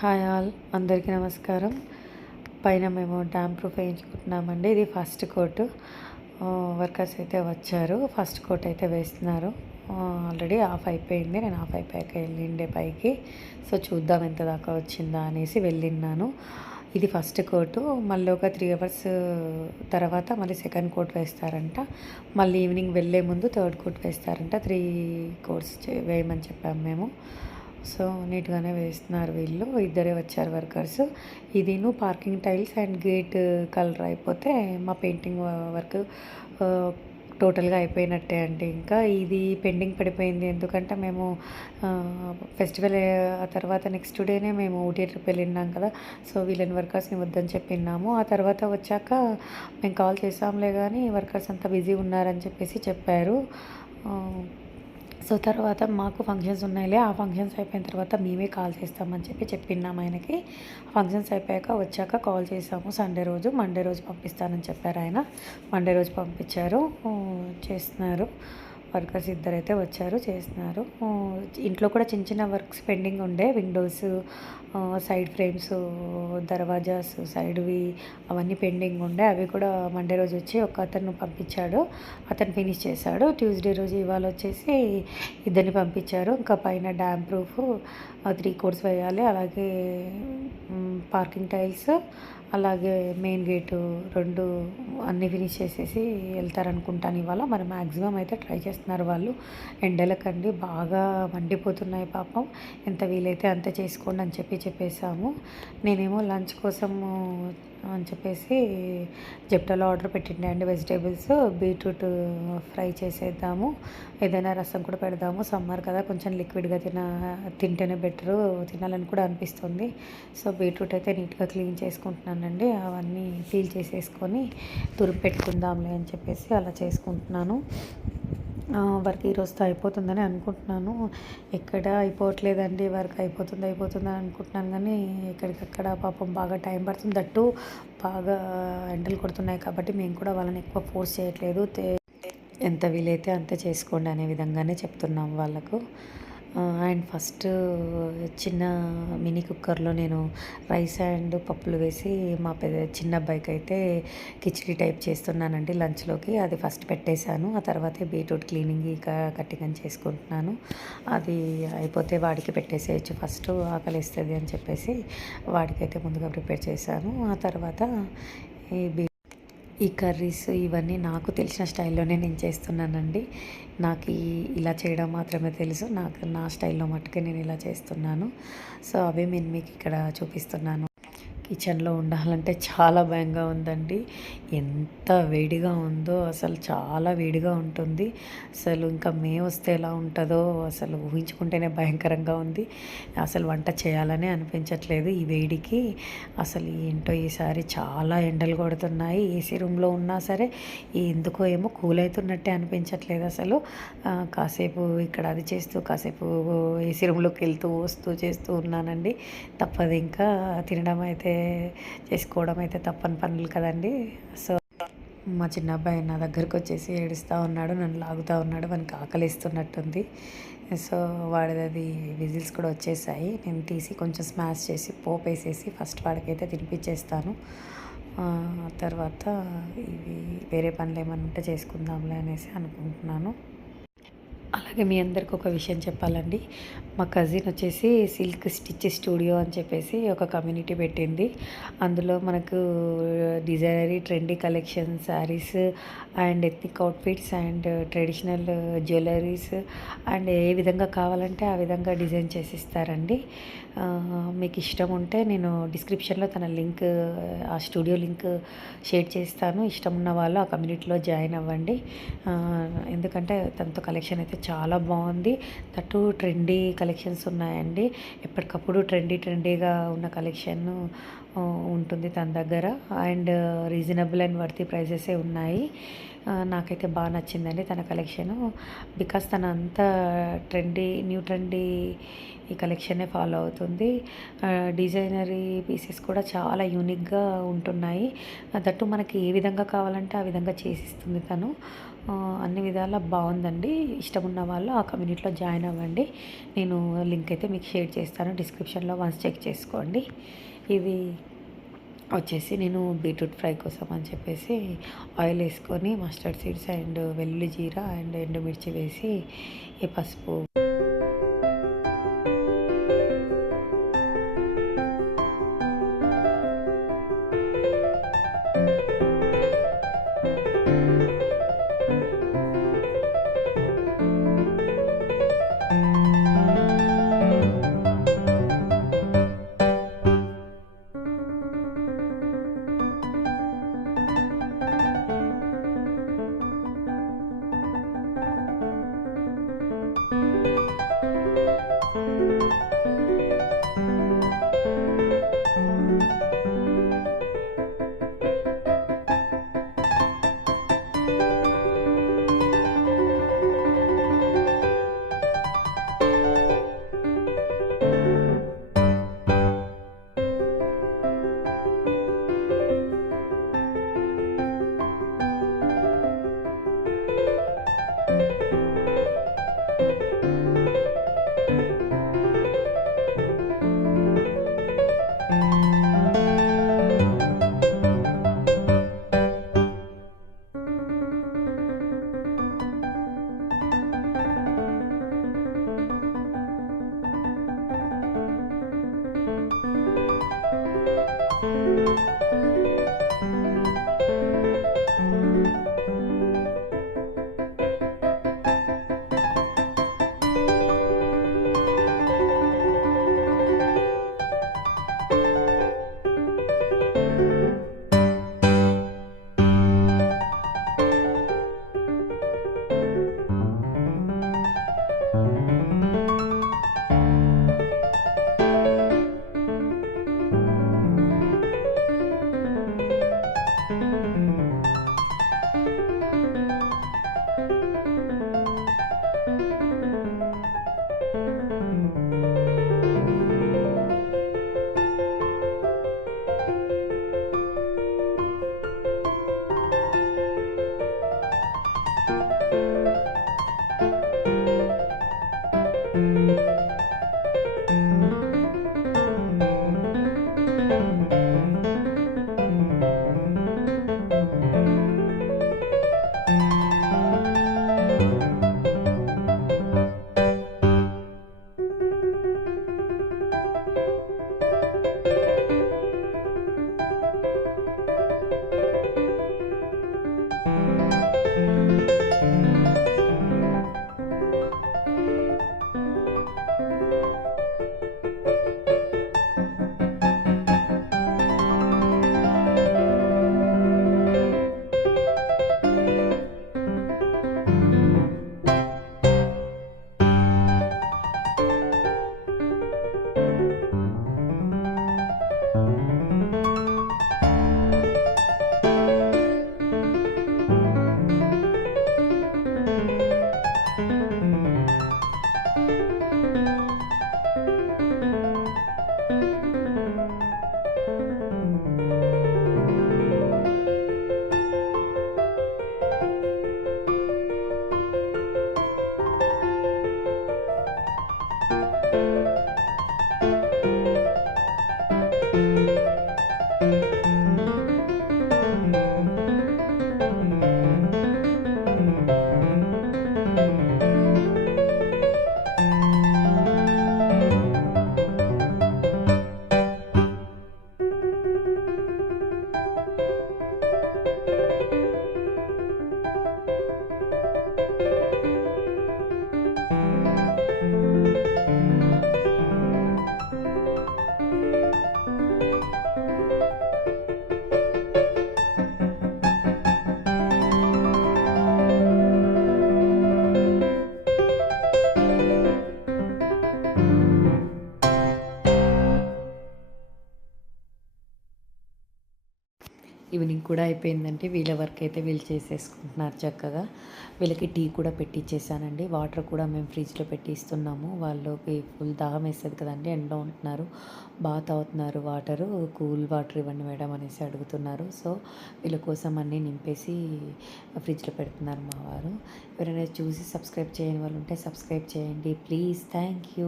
Hi all, అందరికీ నమస్కారం. పైన మేము డ్యామ్ ప్రూఫ్ వేయించుకుంటున్నామండి. ఇది ఫస్ట్ కోట్. వర్కర్స్ అయితే వచ్చారు, ఫస్ట్ కోట్ అయితే వేస్తున్నారు. ఆల్రెడీ ఆఫ్ అయిపోయింది, నేను ఆఫ్ అయిపోయాక వెళ్ళిండే పైకి. సో చూద్దాం ఎంత దాకా వచ్చిందా అనేసి వెళ్ళిన్నాను. ఇది ఫస్ట్ కోటు. మళ్ళీ ఒక 3 అవర్స్ తర్వాత మళ్ళీ సెకండ్ కోట్ వేస్తారంట. మళ్ళీ ఈవినింగ్ వెళ్ళే ముందు థర్డ్ కోట్ వేస్తారంట. 3 కోట్స్ వేయమని చెప్పాము మేము. సో నీట్గానే వేస్తున్నారు వీళ్ళు. ఇద్దరే వచ్చారు వర్కర్స్. ఇదిను parking tiles and gate colour అయిపోతే మా పెయింటింగ్ వర్క్ టోటల్గా అయిపోయినట్టే అండి. ఇంకా ఇది పెండింగ్ పడిపోయింది, ఎందుకంటే మేము ఫెస్టివల్ ఆ తర్వాత నెక్స్ట్ డేనే మేము ఊటీ ట్రిప్ వెళ్ళినాం కదా. సో వీళ్ళని వర్కర్స్ని వద్దని చెప్పినాము. ఆ తర్వాత వచ్చాక మేము కాల్ చేసాంలే, కానీ వర్కర్స్ అంతా బిజీ ఉన్నారని చెప్పేసి చెప్పారు. సో తర్వాత మాకు ఫంక్షన్స్ ఉన్నాయిలే, ఆ ఫంక్షన్స్ అయిపోయిన తర్వాత మేమే కాల్ చేస్తామని చెప్పినాం ఆయనకి. ఫంక్షన్స్ అయిపోయాక వచ్చాక కాల్ చేసాము. సండే రోజు, మండే రోజు పంపిస్తానని చెప్పారు ఆయన. మండే రోజు పంపించారు, చేస్తున్నారు. వర్కర్స్ ఇద్దరైతే వచ్చారు, చేస్తున్నారు. ఇంట్లో కూడా చిన్న చిన్న వర్క్స్ పెండింగ్ ఉండే, విండోస్, సైడ్ ఫ్రేమ్స్, దర్వాజాస్ సైడ్వి అవన్నీ పెండింగ్ ఉండే. అవి కూడా మండే రోజు వచ్చి ఒక అతను పంపించాడు, అతను ఫినిష్ చేశాడు. ట్యూస్డే రోజు ఇవాళ వచ్చేసి ఇద్దరిని పంపించారు. ఇంకా పైన డ్యామ్ ప్రూఫ్ 3 కోట్స్ వేయాలి, అలాగే పార్కింగ్ టైల్స్, అలాగే మెయిన్ గేటు 2 అన్నీ ఫినిష్ చేసేసి వెళ్తారనుకుంటాను ఇవాళ. మరి మ్యాక్సిమం అయితే ట్రై చేస్తున్నారు వాళ్ళు. ఎండలకండి బాగా మండిపోతున్నాయి పాపం. ఎంత వీలైతే అంత చేసుకోండి అని చెప్పేసాము. నేనేమో లంచ్ కోసము అని చెప్పేసి జెప్టోలో ఆర్డర్ పెట్టిండే అండి. వెజిటేబుల్స్, బీట్రూట్ ఫ్రై చేసేద్దాము, ఏదైనా రసం కూడా పెడదాము. సమ్మర్ కదా, కొంచెం లిక్విడ్గా తింటేనే బెటరు, తినాలని కూడా అనిపిస్తుంది. సో బీట్రూట్ అయితే నీట్గా క్లీన్ చేసుకుంటున్నానండి. అవన్నీ పీల్ చేసేసుకొని తురుము పెట్టుకుందాంలే అని చెప్పేసి అలా చేసుకుంటున్నాను. వర్క్ ఈరోజుతో అయిపోతుందని అనుకుంటున్నాను. ఎక్కడ అయిపోవట్లేదండి, వర్క్ అయిపోతుందని అనుకుంటున్నాను, కానీ ఎక్కడికక్కడ పాపం బాగా టైం పడుతుంది. దట్టు బాగా ఎండలు కొడుతున్నాయి కాబట్టి మేము కూడా వాళ్ళని ఎక్కువ ఫోర్స్ చేయట్లేదు. ఎంత వీలైతే అంత చేసుకోండి అనే విధంగానే చెప్తున్నాం వాళ్ళకు. అండ్ ఫస్ట్ చిన్న మినీ కుక్కర్లో నేను రైస్ అండ్ పప్పులు వేసి మా చిన్న అబ్బాయికి అయితే కిచిడి టైప్ చేస్తున్నానండి లంచ్లోకి. అది ఫస్ట్ పెట్టేశాను. ఆ తర్వాతే బీట్రూట్ క్లీనింగ్ కటింగ్ అని చేసుకుంటున్నాను. అది అయిపోతే వాడికి పెట్టేసేయచ్చు, ఫస్ట్ ఆకలిస్తుంది అని చెప్పేసి వాడికైతే ముందుగా ప్రిపేర్ చేశాను. ఆ తర్వాత ఈ కర్రీస్ ఇవన్నీ నాకు తెలిసిన స్టైల్లోనే నేను చేస్తున్నానండి. నాకు ఇలా చేయడం మాత్రమే తెలుసు. నా స్టైల్లో మట్టుకే నేను ఇలా చేస్తున్నాను. సో అవే నేను మీకు ఇక్కడ చూపిస్తున్నాను. కిచెన్లో ఉండాలంటే చాలా భయంగా ఉందండి. ఎంత వేడిగా ఉందో, అసలు చాలా వేడిగా ఉంటుంది. అసలు ఇంకా మే వస్తే ఎలా ఉంటుందో అసలు ఊహించుకుంటేనే భయంకరంగా ఉంది. అసలు వంట చేయాలనే అనిపించట్లేదు ఈ వేడికి. అసలు ఏంటో ఈసారి చాలా ఎండలు కొడుతున్నాయి. ఏసీ రూమ్లో ఉన్నా సరే ఎందుకో ఏమో కూల్ అవుతున్నట్టే అనిపించట్లేదు అసలు. కాసేపు ఇక్కడ అది చేస్తూ కాసేపు ఏసీ రూమ్లోకి వెళ్తూ వస్తూ చేస్తూ ఉన్నానండి. తప్పదు, ఇంకా తినడం అయితే చేసుకోవడం అయితే తప్పని పనులు కదండి. సో మా చిన్న అబ్బాయి నా దగ్గరకు వచ్చేసి ఏడుస్తూ ఉన్నాడు, నన్ను లాగుతూ ఉన్నాడు. వానికి ఆకలిస్తున్నట్టుంది. సో వాడిది అది విజిల్స్ కూడా వచ్చేసాయి. నేను తీసి కొంచెం స్మాష్ చేసి పోపు వేసేసి ఫస్ట్ వాడికైతే తినిపించేస్తాను. తర్వాత ఇవి వేరే పనులు ఏమైనా ఉంటే చేసుకుందాంలే అనేసి అనుకుంటున్నాను. అలాగే మీ అందరికి ఒక విషయం చెప్పాలండి. మా కజిన్ వచ్చేసి సిల్క్ స్టిచ్ స్టూడియో అని చెప్పేసి ఒక కమ్యూనిటీ పెట్టింది. అందులో మనకు designer trendy collection, saris and ethnic outfits and traditional jewelleries and ఏ విధంగా కావాలంటే ఆ విధంగా డిజైన్ చేసి ఇస్తారండి. మీకు ఇష్టం ఉంటే నేను డిస్క్రిప్షన్లో తన లింక్, ఆ స్టూడియో లింక్ షేర్ చేస్తాను. ఇష్టం ఉన్న వాళ్ళు ఆ కమ్యూనిటీలో జాయిన్ అవ్వండి. ఎందుకంటే తనతో కలెక్షన్ అయితే చాలా బాగుంది. దట్టు ట్రెండీ కలెక్షన్స్ ఉన్నాయండి. ఎప్పటికప్పుడు ట్రెండీగా ఉన్న కలెక్షన్ ఉంటుంది తన దగ్గర. అండ్ రీజనబుల్ అండ్ వర్తీ ప్రైజెసే ఉన్నాయి. నాకైతే బాగా నచ్చిందండి తన కలెక్షను. బికాస్ తన అంతా న్యూ ట్రెండీ ఈ కలెక్షనే ఫాలో అవుతుంది. డిజైనరీ పీసెస్ కూడా చాలా యూనిక్గా ఉంటున్నాయి. దట్టు మనకి ఏ విధంగా కావాలంటే ఆ విధంగా చేసిస్తుంది తను. అన్ని విధాలా బాగుందండి. ఇష్టమున్న వాళ్ళు ఆ కమ్యూనిటీలో జాయిన్ అవ్వండి. నేను లింక్ అయితే మీకు షేర్ చేస్తాను డిస్క్రిప్షన్లో, వన్స్ చెక్ చేసుకోండి. ఇది వచ్చేసి నేను బీట్రూట్ ఫ్రై కోసం అని చెప్పేసి ఆయిల్ వేసుకొని మస్టర్డ్ సీడ్స్ అండ్ వెల్లుల్లి జీరా అండ్ ఎండుమిర్చి వేసి ఈ పసుపు ఈవినింగ్ కూడా అయిపోయిందంటే వీళ్ళ వర్క్ అయితే వీళ్ళు చేసేసుకుంటున్నారు చక్కగా. వీళ్ళకి టీ కూడా పెట్టిచ్చేసానండి. వాటర్ కూడా మేము ఫ్రిడ్జ్లో పెట్టి ఇస్తున్నాము. వాళ్ళకి ఫుల్ దాహం వేస్తుంది కదండి, ఎండలో ఉంటున్నారు, బాగా తాగుతున్నారు వాటరు. కూల్ వాటర్ ఇవ్వండి మేడం అనేసి అడుగుతున్నారు. సో వీళ్ళ కోసం అన్నీ నింపేసి ఫ్రిడ్జ్లో పెడుతున్నారు మా వారు. ఎవరైనా చూసి సబ్స్క్రైబ్ చేయని వాళ్ళు ఉంటే సబ్స్క్రైబ్ చేయండి ప్లీజ్. Thank you.